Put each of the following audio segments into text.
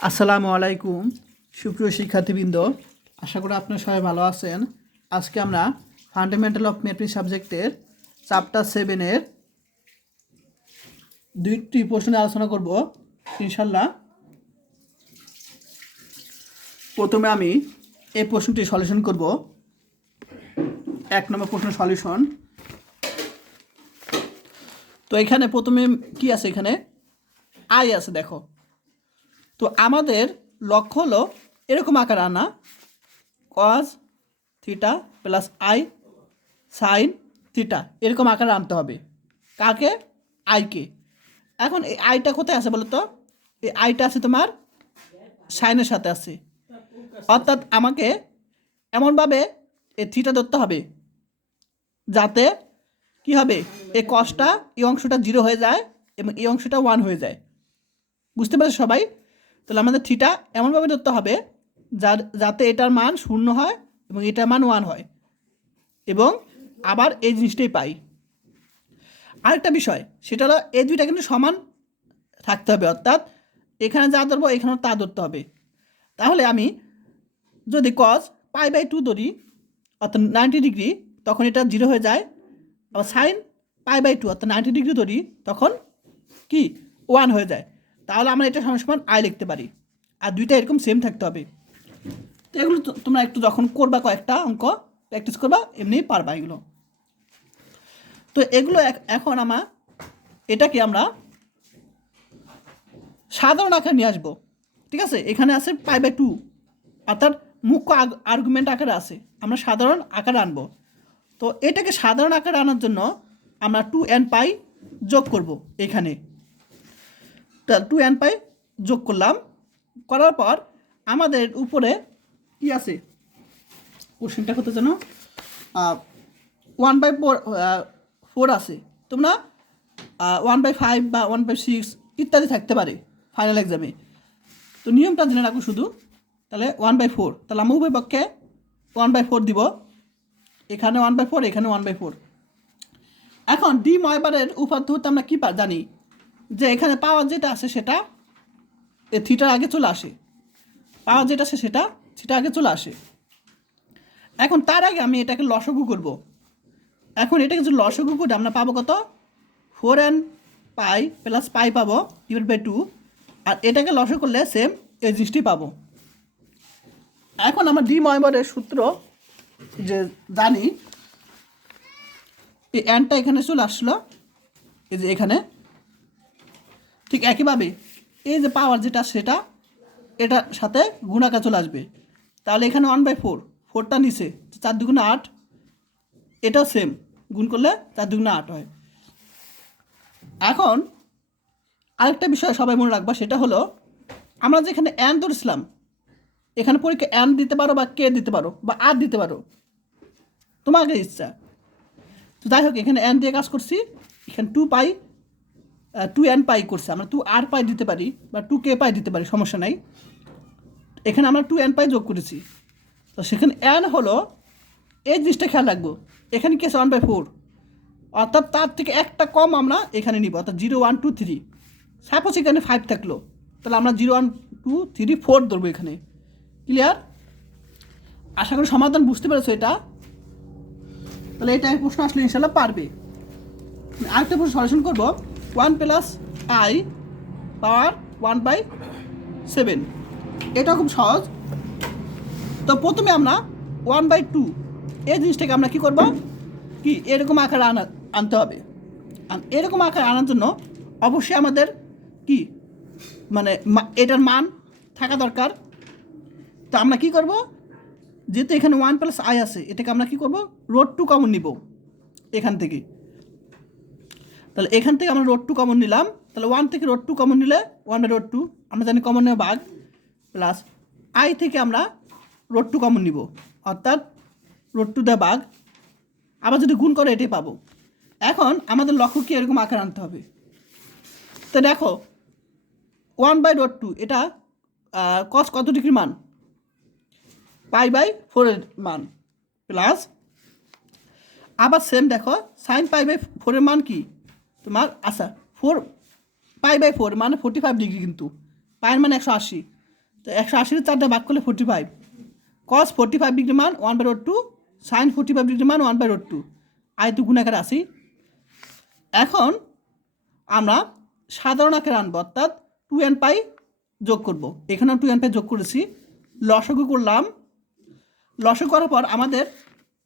আসসালামু আলাইকুম সুপ্রিয় শিক্ষার্থীবৃন্দ, আশা করি আপনারা সবাই ভালো আছেন। আজকে আমরা ফান্ডামেন্টাল অফ ম্যাথমেটিক্স সাবজেক্টের চ্যাপ্টার 7-এর দুইটি প্রশ্ন নিয়ে আলোচনা করব ইনশাল্লাহ। প্রথমে আমি এই প্রশ্নটি সলিউশন করব। 1 নম্বর প্রশ্ন সলিউশন। তো এখানে প্রথমে কি আছে, এখানে আই আছে দেখো। তো আমাদের লক্ষ্য হলো এরকম আকার আনা, cause theta plus i sine theta, এরকম আকারে আনতে হবে। কাকে? আইকে। এখন এই আইটা কোথায় আছে বলো তো? এই আইটা আছে তোমার সাইনের সাথে আছে, অর্থাৎ আমাকে এমনভাবে এই থিটা ধরতে হবে যাতে কি হবে, এই কসটা এই অংশটা 0 হয়ে যায় এবং এই অংশটা 1 হয়ে যায়। বুঝতে পারছো সবাই? তাহলে আমাদের থিটা এমনভাবে ধরতে হবে যাতে এটার মান 0 হয় এবং এটার মান 1 হয়, এবং আবার এই জিনিসটাই পাই। আরেকটা বিষয় সেটা হলো এই দুইটা কিন্তু সমান থাকতে হবে, অর্থাৎ এখানে যা ধরবো এখানেও তা ধরতে হবে। তাহলে আমি যদি কজ π/2 ধরি অর্থাৎ 90 ডিগ্রি, তখন এটা 0 হয়ে যায়। আবার সাইন π/2 অর্থাৎ 90 ডিগ্রি ধরি, তখন কি 1 হয়ে যায়। তাহলে আমরা এটা সমান আই লিখতে পারি, আর দুইটা এরকম সেম থাকতে হবে। তো এগুলো তোমরা একটু যখন করবা, কয়েকটা অঙ্ক প্র্যাকটিস করবা, এমনিই পারবা এগুলো। তো এগুলো এখন এটাকে আমরা সাধারণ আকারে নিয়ে আসবো। ঠিক আছে, এখানে আছে π/2 অর্থাৎ মুখ্য আর্গুমেন্ট আকারে আছে, আমরা সাধারণ আকারে আনবো। তো এটাকে সাধারণ আকারে আনার জন্য আমরা 2nπ যোগ করব এখানে। 2nπ যোগ করলাম, করার পর আমাদের উপরে কি আছে, কোশ্চেনটা কত জানো, 1/4 আছে। তোমরা 1/5 বা 1/6 ইত্যাদি থাকতে পারে ফাইনাল এক্সামে। তো নিয়মটা জেনে রাখো শুধু। তাহলে 1/4, তাহলে আমরা উভয় পক্ষে 1/4 দিব, এখানে 1/4, এখানে 1/4। এখন ডি ময়বারের উপাত্ত হতে আমরা কী জানি, যে এখানে পাওয়ার যেটা আছে সেটা থিটার আগে চলে আসে, পাওয়ার যেটা আছে সেটা থিটা আগে চলে আসে। এখন তার আগে আমি এটাকে লসাগু করব। এখন এটাকে যদি লসাগু করে আমরা পাবো কত, 4nπ প্লাস পাই পাবো /2, আর এটাকে লসাগু করলে সেম এই জিনিসটি পাবো। এখন আমরা ডি ময়বারের সূত্র যে জানি, এই এনটা এখানে চলে আসলো, এই যে এখানে। ঠিক একইভাবে এই যে পাওয়ার যেটা সেটা এটার সাথে গুণাকার চলে আসবে। তাহলে এখানে 1/4, 4টা নিচে, 4 দুগুণে 8, এটাও সেম, গুণ করলে 4 দুগুণে 8 হয়। এখন আরেকটা বিষয় সবাই মনে রাখবা, সেটা হলো আমরা যেখানে এন ধরেছিলাম, এখানে পরীক্ষা এন দিতে পারো বা কে দিতে পারো বা আর দিতে পারো, তোমাকে ইচ্ছা। তো যাই হোক, এখানে এন দিয়ে কাজ করছি, এখানে 2nπ করছে, আমরা 2rπ দিতে পারি বা 2kπ দিতে পারি, সমস্যা নাই। এখানে আমরা 2nπ যোগ করেছি। তো সেখানে এন হলো, এই জিনিসটা খেয়াল রাখবো, এখানে কি আছে 1/4, অর্থাৎ তার থেকে একটা কম আমরা এখানে নিব, অর্থাৎ 0 1 2 3। সাপোজ এখানে 5 থাকলো, তাহলে আমরা 0 1 2 3 4 ধরবো এখানে। ক্লিয়ার? আশা করি সমাধান বুঝতে পেরেছো এটা। তাহলে এটা প্রশ্ন আসলে ইনশাল্লাহ পারবে। আরেকটা প্রশ্ন সলিউশন করবো, 1 প্লাস আই পাওয়ার 1/7, এটা খুব সহজ। তো প্রথমে আমরা 1/2 এই জিনিসটাকে আমরা কী করবো, কি এরকম আকারে আনতে হবে। আর এরকম আকারে আনার জন্য অবশ্যই আমাদের কি মানে এটার মান থাকা দরকার। তো আমরা কি করব, যেহেতু এখানে 1 প্লাস আই আছে, এটাকে আমরা কি করব, √2 কমন নিব এখান থেকে। তাহলে এখান থেকে আমরা √2 কমন নিলাম, তাহলে 1 থেকে √2 কমন নিলে 1/√2, আমরা জানি কমন নেওয়া ভাগ, প্লাস আই থেকে আমরা √2 কমন নিব, অর্থাৎ √2 দেওয়া ভাগ, আবার যদি গুণ করে এটাই পাবো। এখন আমাদের লক্ষ্য কি এরকম আকার আনতে হবে। তো দেখো 1/√2 এটা কস কত ডিগ্রির মান, π/4 এর মান, প্লাস আবার সেম দেখো সাইন π/4 এর মান কি তোমার, আচ্ছা 4 π/4 মানে 45 ডিগ্রি, কিন্তু পায়ের মানে 180, তো 180 4 ভাগ করলে 45, cos 45 ডিগ্রি মান 1/√2, sin 45 ডিগ্রি মান 1/√2, আয়তু গুণাকার আসি। এখন আমরা সাধারণ আকারে আনবো, অর্থাৎ 2n পাই যোগ করব। এখানেও 2n পাই যোগ করেছি, লসাগু করলাম। লসাগু করার পর আমাদের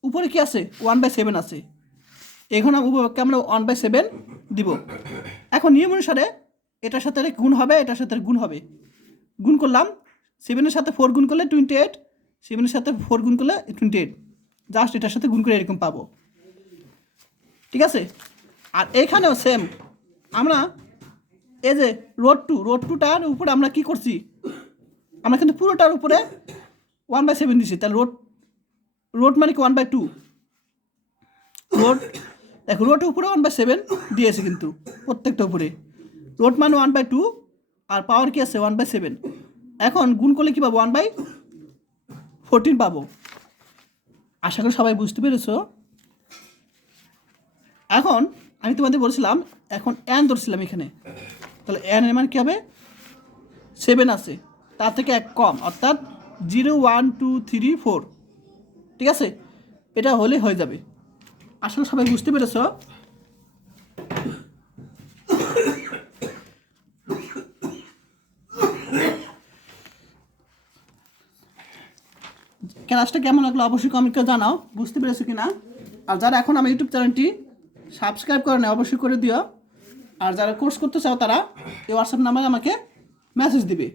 উপরে কি আছে 1/7 আছে, এখানে উপভোগকে আমরা 1/7 দিব। এখন নিয়ম অনুসারে এটার সাথে গুণ হবে, এটার সাথে গুণ হবে। গুণ করলাম, 7-এর সাথে 4 গুণ করলে 28, 7-এর সাথে 4 গুণ করলে 28, জাস্ট এটার সাথে গুণ করে এরকম পাবো, ঠিক আছে। আর এখানেও সেম, আমরা এই যে রোড টুটার উপরে আমরা কি করছি, আমরা কিন্তু পুরোটার উপরে 1/7 দিছি, তাহলে রোড মানে কি 1/2, দেখো রোড উপরে 1/7 দিয়েছে কিন্তু প্রত্যেকটা উপরে, রোড মানে 1/2 আর পাওয়ার কি আছে 1/7। এখন গুণ করলে কী পাবো 1/14 পাবো। আশা করি সবাই বুঝতে পেরেছো। এখন আমি তোমাদের বলছিলাম এখন n ধরছিলাম এখানে, তাহলে n এর মান কী হবে 7 আছে, তার থেকে 1 কম, অর্থাৎ 0 1 2 3 4, ঠিক আছে। এটা হলে হয়ে যাবে। আসলে সবাই বুঝতে পেরেছ। ক্লাসটা কেমন লাগলো অবশ্যই কমেন্টে জানাও, বুঝতে পেরেছো কি না। আর যারা এখন আমার ইউটিউব চ্যানেলটি সাবস্ক্রাইব করে নেয় অবশ্যই করে দিও। আর যারা কোর্স করতে চাও তারা এই হোয়াটসঅ্যাপ নাম্বারে আমাকে মেসেজ দিবে।